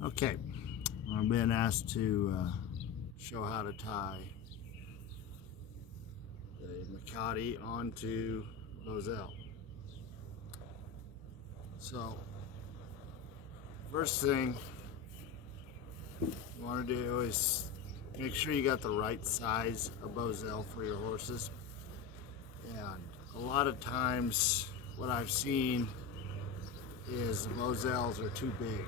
Okay, I've been asked to show how to tie the mecate onto bosel. So, first thing you want to do is make sure you got the right size of bosel for your horses. And a lot of times, what I've seen is the bosels are too big.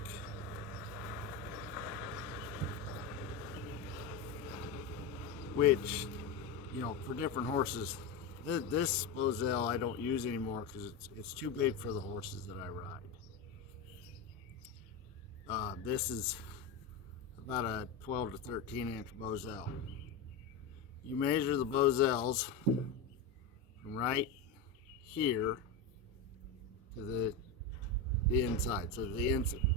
Which, for different horses, this bosel I don't use anymore because it's too big for the horses that I ride. This is about a 12 to 13 inch bosel. You measure the bosels from right here to the inside. So the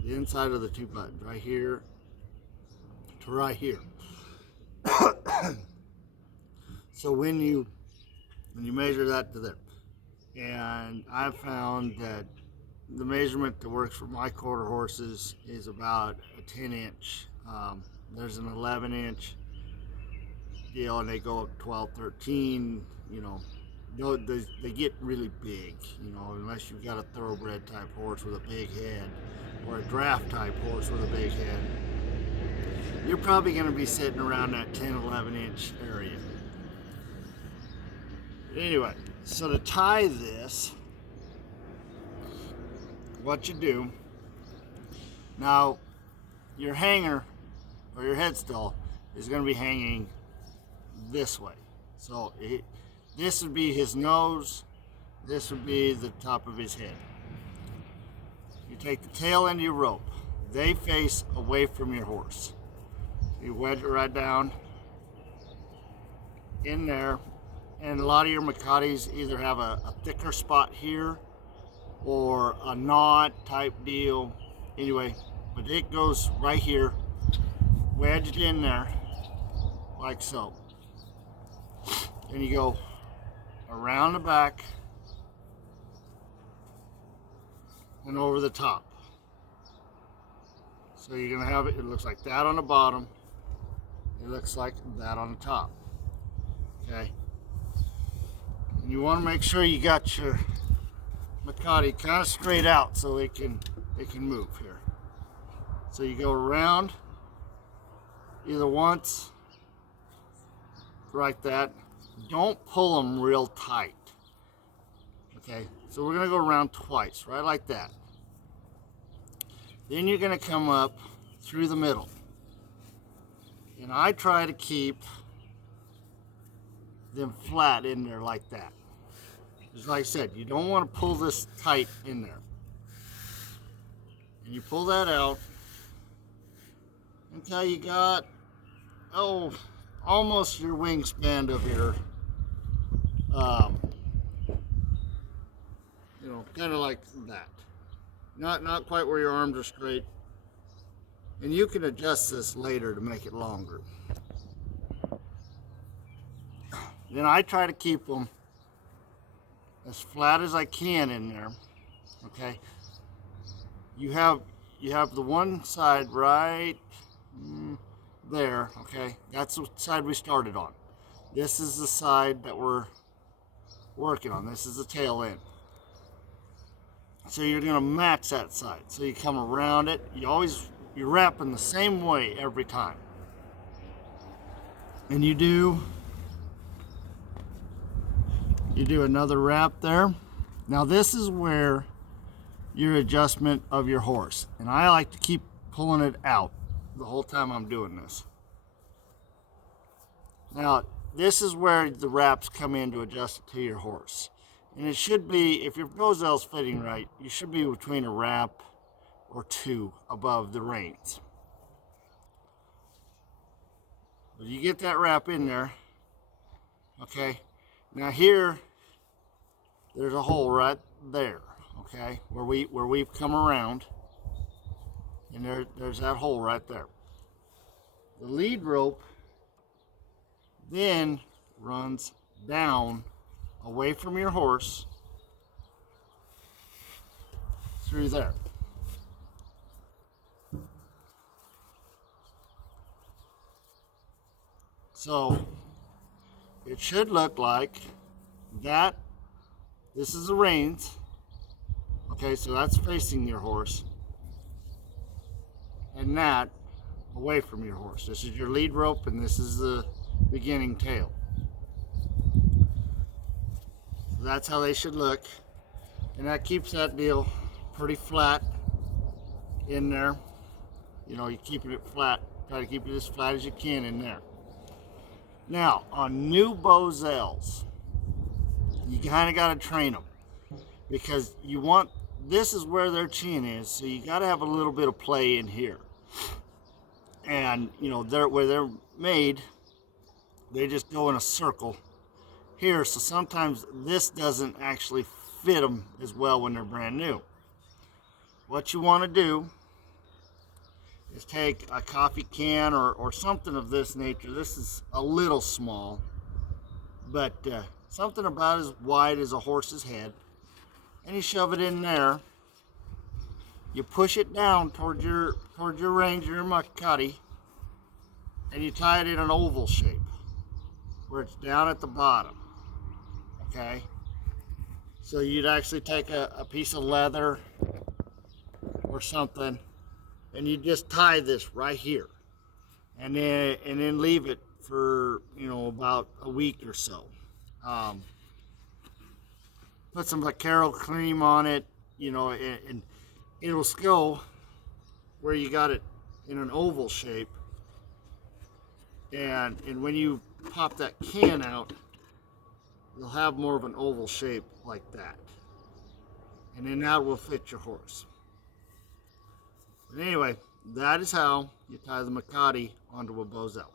inside of the two buttons, right here to right here. So when you measure that to there, and I've found that the measurement that works for my quarter horses is about a 10 inch. There's an 11 inch deal, and they go up 12, 13. They get really big. Unless you've got a thoroughbred type horse with a big head, or a draft type horse with a big head, you're probably going to be sitting around that 10, 11 inch area. Anyway, so to tie this, what you do now, your hanger or your headstall is going to be hanging this way. So this would be his nose, this would be the top of his head. You take the tail end of your rope, they face away from your horse. You wedge it right down in there, and a lot of your mecates either have a thicker spot here or a knot type deal. Anyway, but it goes right here, wedged in there, like so. And you go around the back and over the top. So you're gonna have it looks like that on the bottom, it looks like that on the top. Okay. And you want to make sure you got your mecate kind of straight out so it can move here. So you go around either once, like that. Don't pull them real tight. Okay, so we're gonna go around twice, right like that. Then you're gonna come up through the middle. And I try to keep them flat in there like that. Just like I said, you don't want to pull this tight in there. And you pull that out until you got, almost your wingspan of your, kind of like that. Not quite where your arms are straight. And you can adjust this later to make it longer. Then I try to keep them as flat as I can in there. Okay. You have the one side right there. Okay, that's the side we started on. This is the side that we're working on. This is the tail end. So you're gonna match that side. So you come around it. You're wrapping the same way every time. And you do another wrap there. Now this is where your adjustment of your horse, and I like to keep pulling it out the whole time I'm doing this. Now this is where the wraps come in to adjust it to your horse, and it should be, if your bosel's fitting right, you should be between a wrap or two above the reins. But you get that wrap in there. Okay, now here there's a hole right there. Okay, where we've come around, and there's that hole right there. The lead rope then runs down away from your horse through there. So it should look like that. This is the reins. Okay, so that's facing your horse. And that away from your horse. This is your lead rope, and this is the beginning tail. So that's how they should look. And that keeps that deal pretty flat in there. You know, you're keeping it flat. Try to keep it as flat as you can in there. Now, on new bosels, you kind of got to train them, because you want, this is where their chin is, so you got to have a little bit of play in here. And you know, where they're made, they just go in a circle here, so sometimes this doesn't actually fit them as well when they're brand new. What you want to do is take a coffee can or something of this nature. This is a little small, but something about as wide as a horse's head, and you shove it in there. You push it down towards your reins, your mecate, and you tie it in an oval shape where it's down at the bottom. Okay, so you'd actually take a piece of leather or something, and you just tie this right here, and then leave it for, you know, about a week or so. Put some caro cream on it, you know, and it'll go where you got it in an oval shape, and when you pop that can out, you'll have more of an oval shape like that, and then that will fit your horse. But anyway, that is how you tie the mecate onto a bosel.